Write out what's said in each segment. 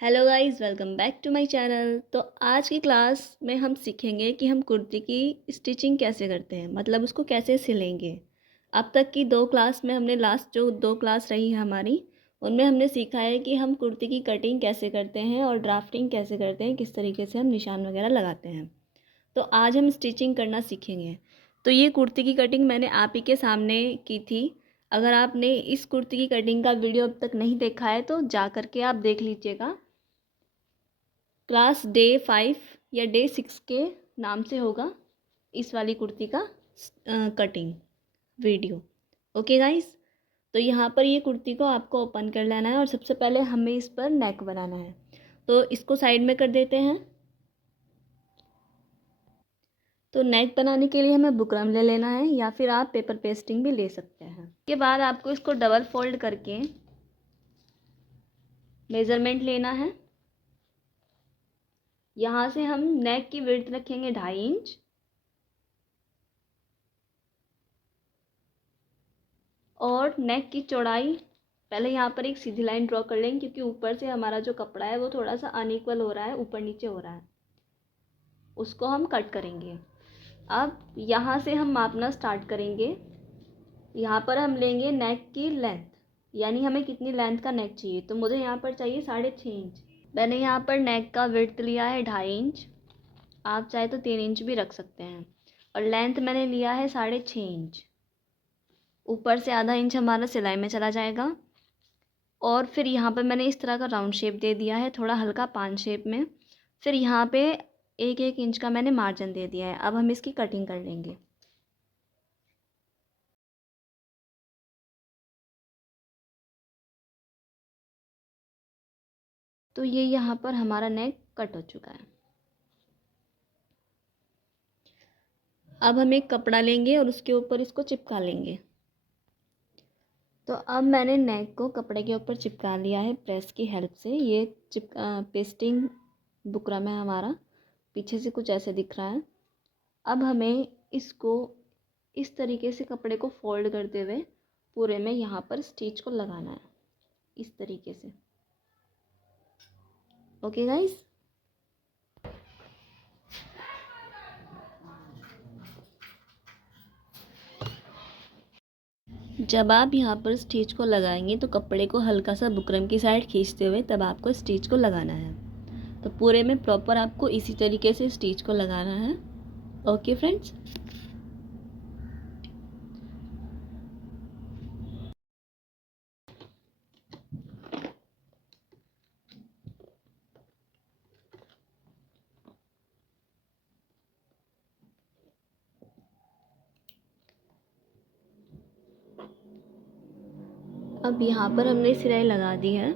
Hello guys, welcome back to my channel. तो आज की क्लास में हम सीखेंगे कि हम कुर्ती की स्टिचिंग कैसे करते हैं, मतलब उसको कैसे सिलेंगे। अब तक की दो क्लास में हमने लास्ट जो दो क्लास रही है हमारी, उनमें हमने सीखा है कि हम कुर्ती की कटिंग कैसे करते हैं और ड्राफ्टिंग कैसे करते हैं, किस तरीके से हम निशान वगैरह लगाते हैं। तो आज हम स्टिचिंग करना सीखेंगे। तो ये कुर्ती की कटिंग मैंने आप ही के सामने की थी। अगर आपने इस कुर्ती की कटिंग का वीडियो अब तक नहीं देखा है तो जा करके आप देख लीजिएगा। क्लास डे 5 या डे 6 के नाम से होगा इस वाली कुर्ती का कटिंग वीडियो। ओके गाइस, तो यहाँ पर ये कुर्ती को आपको ओपन कर लेना है और सबसे पहले हमें इस पर नेक बनाना है। तो इसको साइड में कर देते हैं। तो नेक बनाने के लिए हमें बुकरम ले लेना है या फिर आप पेपर पेस्टिंग भी ले सकते हैं। उसके बाद आपको इसको डबल फोल्ड करके मेज़रमेंट लेना है। यहाँ से हम नेक की विड्थ रखेंगे 2.5 इंच और नेक की चौड़ाई पहले यहाँ पर एक सीधी लाइन ड्रॉ कर लेंगे, क्योंकि ऊपर से हमारा जो कपड़ा है वो थोड़ा सा अनइक्वल हो रहा है, ऊपर नीचे हो रहा है, उसको हम कट करेंगे। अब यहाँ से हम मापना स्टार्ट करेंगे। यहाँ पर हम लेंगे नेक की लेंथ, यानी हमें कितनी लेंथ का नेक चाहिए। तो मुझे यहाँ पर चाहिए 6.5 इंच। मैंने यहाँ पर नेक का विड्थ लिया है 2.5 इंच, आप चाहे तो 3 इंच भी रख सकते हैं। और लेंथ मैंने लिया है 6.5 इंच। ऊपर से आधा इंच हमारा सिलाई में चला जाएगा। और फिर यहाँ पर मैंने इस तरह का राउंड शेप दे दिया है, थोड़ा हल्का पान शेप में। फिर यहाँ पे 1-1 इंच का मैंने मार्जिन दे दिया है। अब हम इसकी कटिंग कर लेंगे। तो ये यहाँ पर हमारा नेक कट हो चुका है। अब हम एक कपड़ा लेंगे और उसके ऊपर इसको चिपका लेंगे। तो अब मैंने नेक को कपड़े के ऊपर चिपका लिया है प्रेस की हेल्प से। ये पेस्टिंग बुकरम है हमारा, पीछे से कुछ ऐसे दिख रहा है। अब हमें इसको इस तरीके से कपड़े को फोल्ड करते हुए पूरे में यहाँ पर स्टिच को लगाना है, इस तरीके से। ओके गाइस, जब आप यहाँ पर स्टिच को लगाएंगे तो कपड़े को हल्का सा बुकरम की साइड खींचते हुए तब आपको स्टिच को लगाना है। तो पूरे में प्रॉपर आपको इसी तरीके से स्टिच को लगाना है। ओके फ्रेंड्स, अब यहाँ पर हमने सिलाई लगा दी है।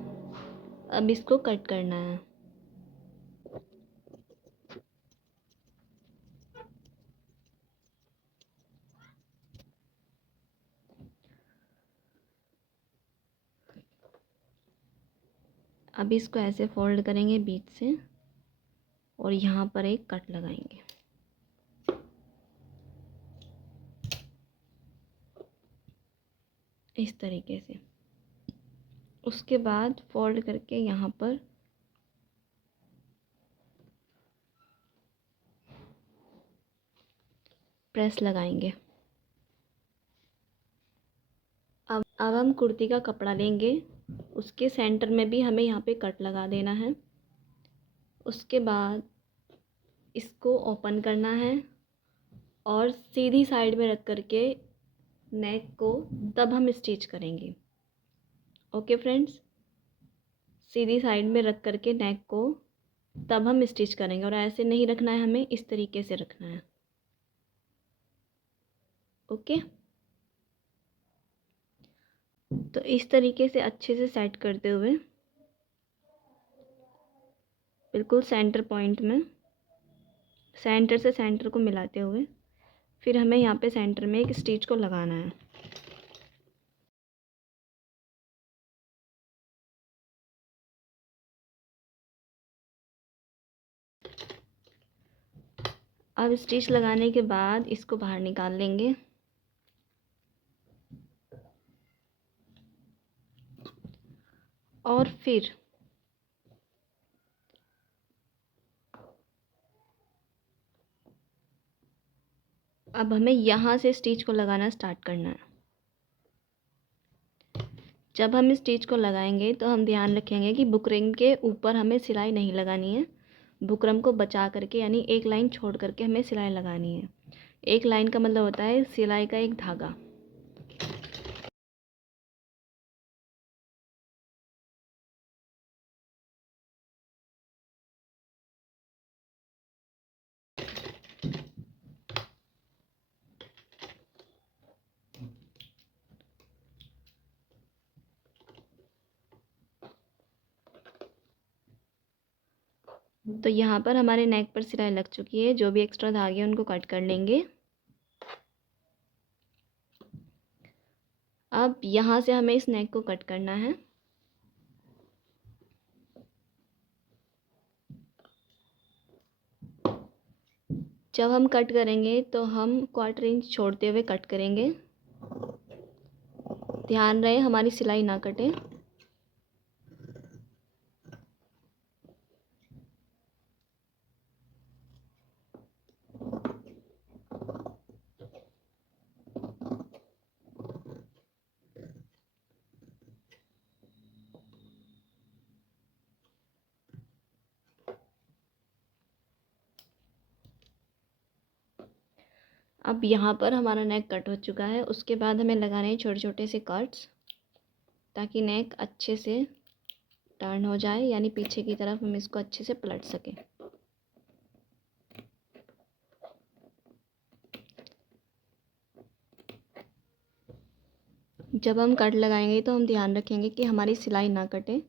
अब इसको कट करना है। अब इसको ऐसे फोल्ड करेंगे बीच से और यहाँ पर एक कट लगाएंगे। इस तरीके से। उसके बाद फोल्ड करके यहाँ पर प्रेस लगाएंगे। अब हम कुर्ती का कपड़ा लेंगे, उसके सेंटर में भी हमें यहाँ पे कट लगा देना है। उसके बाद इसको ओपन करना है और सीधी साइड में रख करके नेक को तब हम स्टिच करेंगे। ओके फ्रेंड्स, सीधी साइड में रख करके नेक को तब हम स्टिच करेंगे, और ऐसे नहीं रखना है, हमें इस तरीके से रखना है। ओके, तो इस तरीके से अच्छे से सेट करते हुए बिल्कुल सेंटर पॉइंट में, सेंटर से सेंटर को मिलाते हुए फिर हमें यहाँ पे सेंटर में एक स्टिच को लगाना है। अब स्टिच लगाने के बाद इसको बाहर निकाल लेंगे। और फिर अब हमें यहाँ से स्टिच को लगाना स्टार्ट करना है। जब हम स्टिच को लगाएंगे तो हम ध्यान रखेंगे कि बुकरम के ऊपर हमें सिलाई नहीं लगानी है। बुकरम को बचा करके यानी एक लाइन छोड़ करके हमें सिलाई लगानी है। एक लाइन का मतलब होता है सिलाई का एक धागा। तो यहाँ पर हमारे नेक पर सिलाई लग चुकी है। जो भी एक्स्ट्रा धागे हैं उनको कट कर लेंगे। अब यहाँ से हमें इस नेक को कट करना है। जब हम कट करेंगे तो हम 1/4 इंच छोड़ते हुए कट करेंगे। ध्यान रहे हमारी सिलाई ना कटे। अब यहाँ पर हमारा नेक कट हो चुका है। उसके बाद हमें लगाने हैं छोटे छोटे से कट्स, ताकि नेक अच्छे से टर्न हो जाए, यानी पीछे की तरफ हम इसको अच्छे से पलट सकें। जब हम कट लगाएंगे तो हम ध्यान रखेंगे कि हमारी सिलाई ना कटे।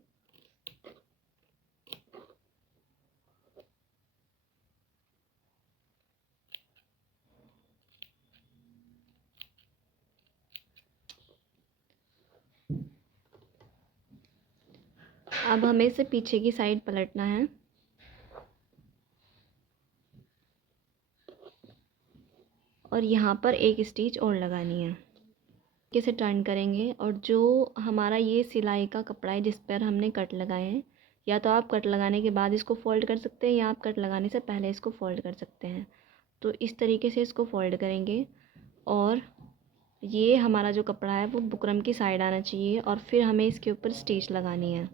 अब हमें इसे पीछे की साइड पलटना है। और यहाँ पर एक स्टिच और लगानी है। कैसे टर्न करेंगे और जो हमारा ये सिलाई का कपड़ा है जिस पर हमने कट लगाए हैं, या तो आप कट लगाने के बाद इसको फ़ोल्ड कर सकते हैं या आप कट लगाने से पहले इसको फ़ोल्ड कर सकते हैं। तो इस तरीके से इसको फ़ोल्ड करेंगे और ये हमारा जो कपड़ा है वो बुकरम की साइड आना चाहिए और फिर हमें इसके ऊपर स्टिच लगानी है।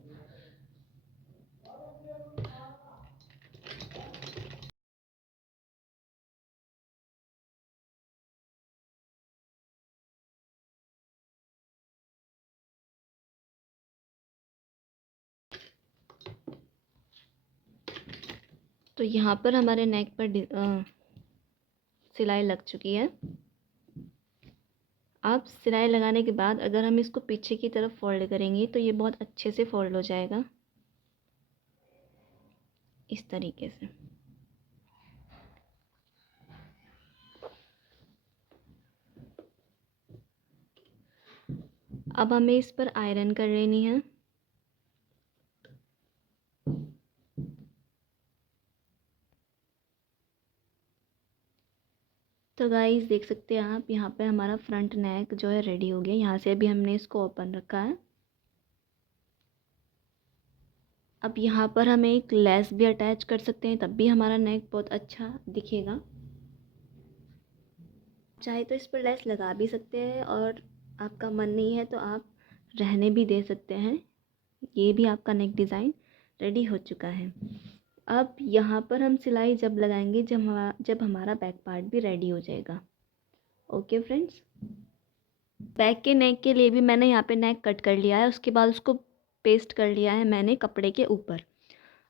तो यहाँ पर हमारे नेक पर सिलाई लग चुकी है। अब सिलाई लगाने के बाद अगर हम इसको पीछे की तरफ फ़ोल्ड करेंगे तो ये बहुत अच्छे से फ़ोल्ड हो जाएगा, इस तरीके से। अब हमें इस पर आयरन कर लेनी है। तो गाइस देख सकते हैं आप, यहाँ पे हमारा फ्रंट नेक जो है रेडी हो गया। यहाँ से अभी हमने इसको ओपन रखा है। अब यहाँ पर हमें एक लेस भी अटैच कर सकते हैं, तब भी हमारा नेक बहुत अच्छा दिखेगा। चाहे तो इस पर लेस लगा भी सकते हैं और आपका मन नहीं है तो आप रहने भी दे सकते हैं। ये भी आपका नेक डिज़ाइन रेडी हो चुका है। अब यहाँ पर हम सिलाई जब लगाएंगे जब हमारा बैक पार्ट भी रेडी हो जाएगा। ओके फ्रेंड्स, बैक के नेक के लिए भी मैंने यहाँ पे नेक कट कर लिया है। उसके बाद उसको पेस्ट कर लिया है मैंने कपड़े के ऊपर।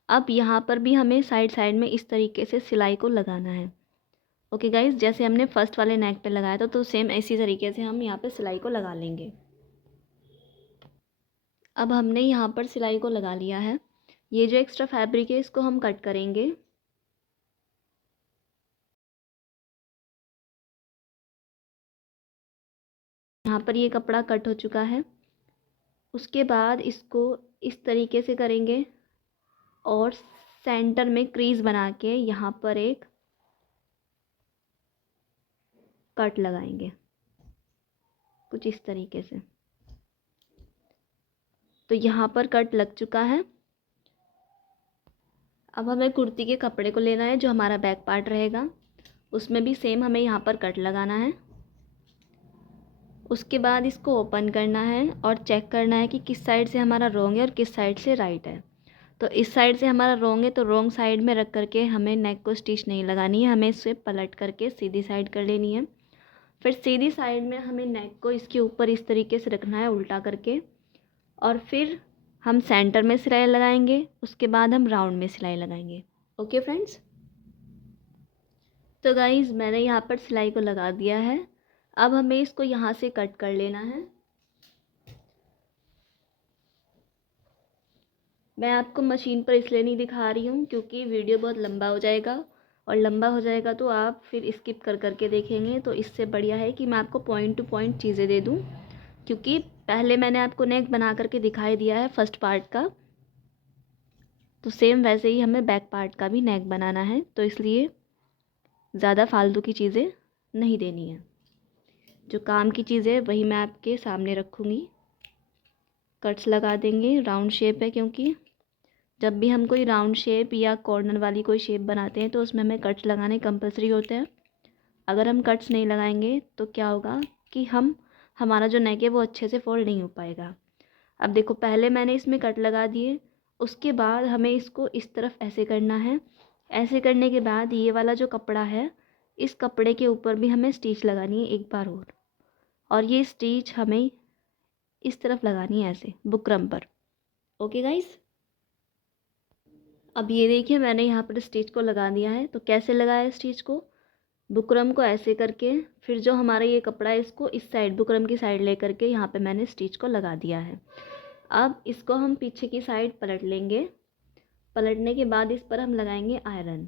अब यहाँ पर भी हमें साइड साइड में इस तरीके से सिलाई को लगाना है। ओके गाइज, जैसे हमने फर्स्ट वाले नेक पे लगाया था तो सेम इसी तरीके से हम यहाँ पे सिलाई को लगा लेंगे। अब हमने यहाँ पर सिलाई को लगा लिया है। ये जो एक्स्ट्रा फैब्रिक है इसको हम कट करेंगे। यहाँ पर ये कपड़ा कट हो चुका है। उसके बाद इसको इस तरीके से करेंगे और सेंटर में क्रीज बना के यहाँ पर एक कट लगाएंगे कुछ इस तरीके से। तो यहाँ पर कट लग चुका है। अब हमें कुर्ती के कपड़े को लेना है जो हमारा बैक पार्ट रहेगा। उसमें भी सेम हमें यहाँ पर कट लगाना है। उसके बाद इसको ओपन करना है और चेक करना है कि किस साइड से हमारा रॉन्ग है और किस साइड से राइट है। तो इस साइड से हमारा रॉन्ग है तो रॉन्ग साइड में रख करके हमें नेक को स्टिच नहीं लगानी है, हमें इसे पलट करके सीधी साइड कर लेनी है। फिर सीधी साइड में हमें नेक को इसके ऊपर इस तरीके से रखना है उल्टा करके, और फिर हम सेंटर में सिलाई लगाएंगे, उसके बाद हम राउंड में सिलाई लगाएंगे। ओके फ्रेंड्स, तो गाइज़ मैंने यहाँ पर सिलाई को लगा दिया है। अब हमें इसको यहाँ से कट कर लेना है। मैं आपको मशीन पर इसलिए नहीं दिखा रही हूँ क्योंकि वीडियो बहुत लंबा हो जाएगा, और लंबा हो जाएगा तो आप फिर स्किप कर करके देखेंगे। तो इससे बढ़िया है कि मैं आपको पॉइंट टू पॉइंट चीज़ें दे दूँ, क्योंकि पहले मैंने आपको नेक बना करके दिखाई दिया है फर्स्ट पार्ट का, तो सेम वैसे ही हमें बैक पार्ट का भी नेक बनाना है, तो इसलिए ज़्यादा फालतू की चीज़ें नहीं देनी है। जो काम की चीज़ें वही मैं आपके सामने रखूँगी। कट्स लगा देंगे, राउंड शेप है क्योंकि जब भी हम कोई राउंड शेप या कॉर्नर वाली कोई शेप बनाते हैं तो उसमें हमें कट्स लगाने कंपलसरी होते हैं। अगर हम कट्स नहीं लगाएंगे तो क्या होगा कि हमारा जो नेक है वो अच्छे से फोल्ड नहीं हो पाएगा। अब देखो, पहले मैंने इसमें कट लगा दिए, उसके बाद हमें इसको इस तरफ ऐसे करना है। ऐसे करने के बाद ये वाला जो कपड़ा है, इस कपड़े के ऊपर भी हमें स्टिच लगानी है एक बार और ये स्टिच हमें इस तरफ लगानी है ऐसे बुकरम पर। ओके गाइस, अब ये देखिए मैंने यहाँ पर स्टिच को लगा दिया है। तो कैसे लगाया स्टिच को? बुकरम को ऐसे करके, फिर जो हमारा ये कपड़ा है इसको इस साइड बुकरम की साइड ले करके यहाँ पे मैंने स्टिच को लगा दिया है। अब इसको हम पीछे की साइड पलट लेंगे। पलटने के बाद इस पर हम लगाएंगे आयरन,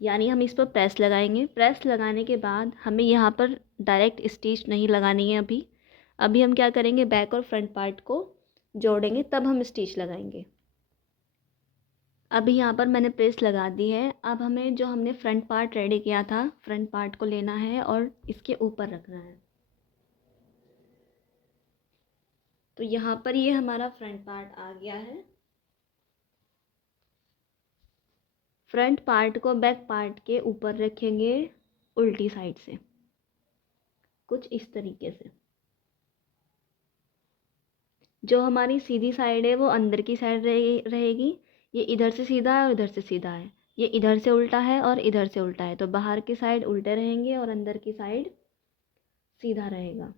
यानी हम इस पर प्रेस लगाएंगे। प्रेस लगाने के बाद हमें यहाँ पर डायरेक्ट स्टिच नहीं लगानी है। अभी हम क्या करेंगे, बैक और फ्रंट पार्ट को जोड़ेंगे, तब हम स्टिच लगाएंगे। अभी यहाँ पर मैंने प्रेस लगा दी है। अब हमें जो हमने फ्रंट पार्ट रेडी किया था, फ्रंट पार्ट को लेना है और इसके ऊपर रखना है। तो यहाँ पर ये हमारा फ्रंट पार्ट आ गया है। फ्रंट पार्ट को बैक पार्ट के ऊपर रखेंगे उल्टी साइड से, कुछ इस तरीके से। जो हमारी सीधी साइड है वो अंदर की साइड रहेगी। ये इधर से सीधा है और इधर से सीधा है, ये इधर से उल्टा है और इधर से उल्टा है। तो बाहर की साइड उल्टे रहेंगे और अंदर की साइड सीधा रहेगा।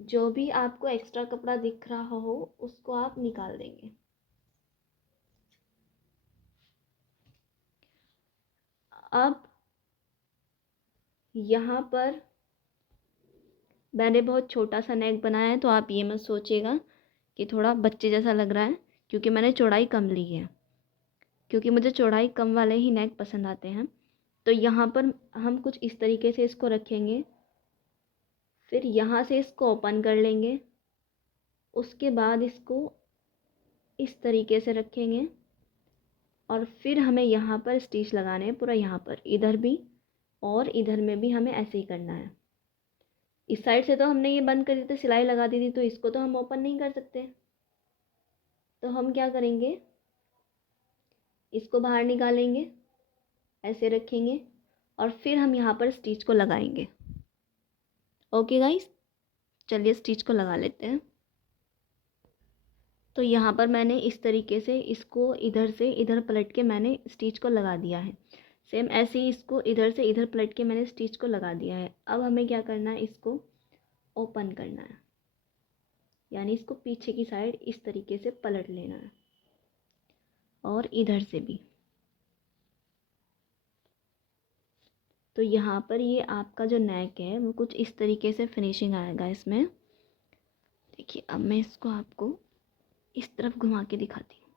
जो भी आपको एक्स्ट्रा कपड़ा दिख रहा हो उसको आप निकाल देंगे। अब यहाँ पर मैंने बहुत छोटा सा नेक बनाया है, तो आप ये मत सोचिएगा कि थोड़ा बच्चे जैसा लग रहा है, क्योंकि मैंने चौड़ाई कम ली है, क्योंकि मुझे चौड़ाई कम वाले ही नेक पसंद आते हैं। तो यहाँ पर हम कुछ इस तरीके से इसको रखेंगे, फिर यहाँ से इसको ओपन कर लेंगे, उसके बाद इसको इस तरीके से रखेंगे और फिर हमें यहाँ पर स्टिच लगाने हैं पूरा, यहाँ पर इधर भी और इधर में भी हमें ऐसे ही करना है। इस साइड से तो हमने ये बंद कर दी थी, सिलाई लगा दी थी, तो इसको तो हम ओपन नहीं कर सकते। तो हम क्या करेंगे, इसको बाहर निकालेंगे, ऐसे रखेंगे और फिर हम यहाँ पर स्टिच को लगाएंगे। ओके गाइस, चलिए स्टिच को लगा लेते हैं। तो यहाँ पर मैंने इस तरीके से इसको इधर से इधर पलट के मैंने स्टिच को लगा दिया है। सेम ऐसे ही इसको इधर से इधर पलट के मैंने स्टिच को लगा दिया है। अब हमें क्या करना है, इसको ओपन करना है, यानी इसको पीछे की साइड इस तरीके से पलट लेना है और इधर से भी। तो यहाँ पर ये आपका जो नेक है वो कुछ इस तरीके से फिनिशिंग आएगा इसमें। देखिए, अब मैं इसको आपको इस तरफ घुमा के दिखाती हूँ।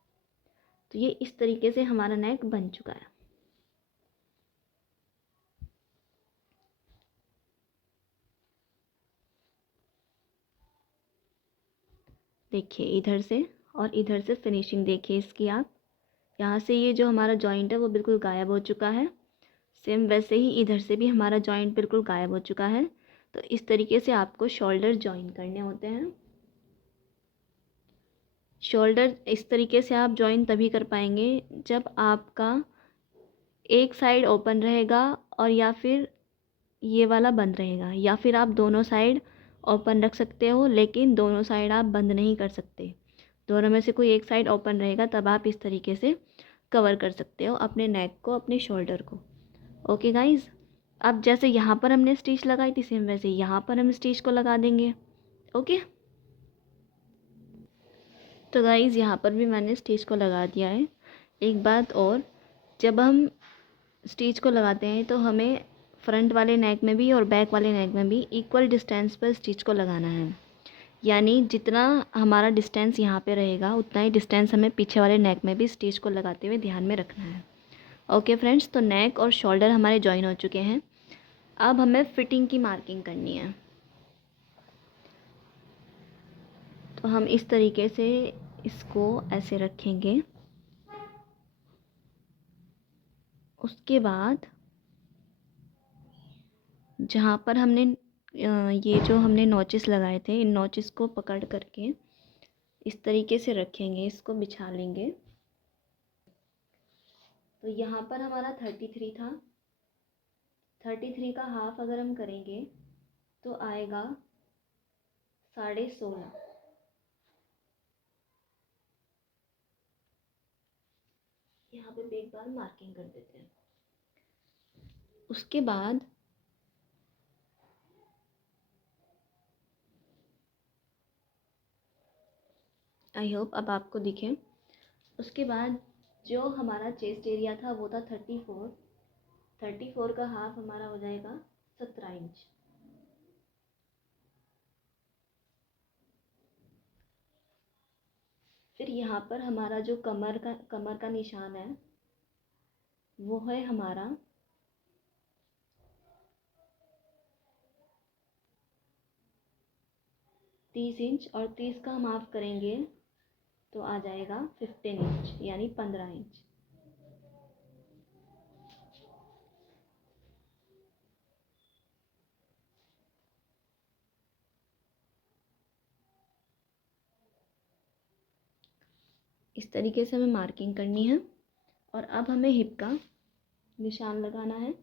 तो ये इस तरीके से हमारा नेक बन चुका है। देखिए, इधर से और इधर से फिनिशिंग देखिए इसकी आप। यहाँ से ये जो हमारा जॉइंट है वो बिल्कुल गायब हो चुका है। सेम वैसे ही इधर से भी हमारा जॉइंट बिल्कुल गायब हो चुका है। तो इस तरीके से आपको शोल्डर जॉइन करने होते हैं। शोल्डर इस तरीके से आप जॉइन तभी कर पाएंगे जब आपका एक साइड ओपन रहेगा और या फिर ये वाला बंद रहेगा, या फिर आप दोनों साइड ओपन रख सकते हो लेकिन दोनों साइड आप बंद नहीं कर सकते। दोनों में से कोई एक साइड ओपन रहेगा तब आप इस तरीके से कवर कर सकते हो अपने नेक को, अपने शोल्डर को। ओके गाइज़, अब जैसे यहाँ पर हमने स्टिच लगाई थी सेम वैसे यहाँ पर हम स्टिच को लगा देंगे। ओके, तो गाइज़ यहाँ पर भी मैंने स्टिच को लगा दिया है। एक बात और, जब हम स्टिच को लगाते हैं तो हमें फ्रंट वाले नेक में भी और बैक वाले नेक में भी इक्वल डिस्टेंस पर स्टिच को लगाना है। यानी जितना हमारा डिस्टेंस यहाँ पे रहेगा उतना ही डिस्टेंस हमें पीछे वाले नेक में भी स्टिच को लगाते हुए ध्यान में रखना है। ओके फ्रेंड्स, तो नेक और शोल्डर हमारे जॉइन हो चुके हैं। अब हमें फिटिंग की मार्किंग करनी है। तो हम इस तरीके से इसको ऐसे रखेंगे। उसके बाद जहाँ पर हमने ये जो हमने नॉचेस लगाए थे, इन नॉचेस को पकड़ करके इस तरीके से रखेंगे, इसको बिछा लेंगे। तो यहाँ पर हमारा 33 था, 33 का हाफ अगर हम करेंगे तो आएगा 16.5। यहाँ पे एक बार मार्किंग कर देते हैं। उसके बाद आई होप अब आपको दिखे। उसके बाद जो हमारा चेस्ट एरिया था वो था 34। 34 का हाफ हमारा हो जाएगा 17 इंच। फिर यहाँ पर हमारा जो कमर का निशान है वो है हमारा 30 इंच, और 30 का हम हाफ करेंगे तो आ जाएगा 15 इंच यानी 15 इंच। इस तरीके से हमें मार्किंग करनी है। और अब हमें हिप का निशान लगाना है।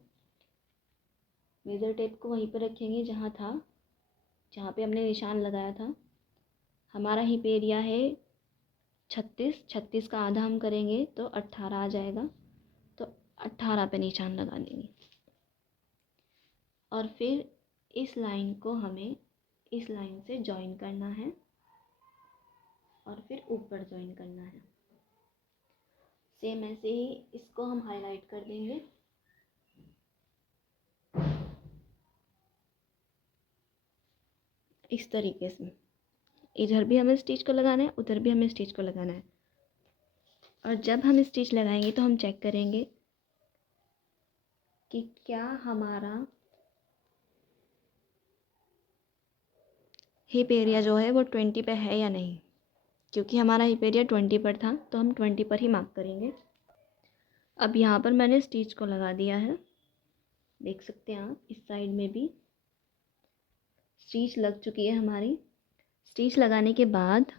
मेजर टेप को वहीं पर रखेंगे जहाँ पे हमने निशान लगाया था। हमारा हिप एरिया है 36। 36 का आधा हम करेंगे तो 18 आ जाएगा। तो 18 पे निशान लगा देंगे। और फिर इस लाइन को हमें इस लाइन से जॉइन करना है और फिर ऊपर जॉइन करना है। सेम ऐसे ही इसको हम हाईलाइट कर देंगे। इस तरीके से इधर भी हमें स्टिच को लगाना है, उधर भी हमें स्टिच को लगाना है। और जब हम स्टिच लगाएंगे तो हम चेक करेंगे कि क्या हमारा हिप एरिया जो है वो 20 पे है या नहीं। क्योंकि हमारा हिप एरिया 20 पर था तो हम 20 पर ही मार्क करेंगे। अब यहाँ पर मैंने स्टिच को लगा दिया है, देख सकते हैं आप। इस साइड में भी स्टिच लग चुकी है हमारी। स्टिच लगाने के बाद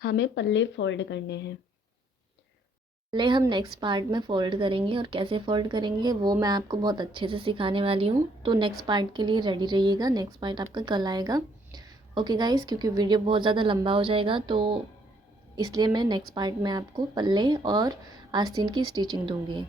हमें पल्ले फोल्ड करने हैं। पल्ले हम नेक्स्ट पार्ट में फ़ोल्ड करेंगे, और कैसे फ़ोल्ड करेंगे वो मैं आपको बहुत अच्छे से सिखाने वाली हूँ। तो नेक्स्ट पार्ट के लिए रेडी रहिएगा। नेक्स्ट पार्ट आपका कल आएगा। ओके गाइस, क्योंकि वीडियो बहुत ज़्यादा लंबा हो जाएगा तो इसलिए मैं नेक्स्ट पार्ट में आपको पल्ले और आस्तीन की स्टिचिंग दूँगी।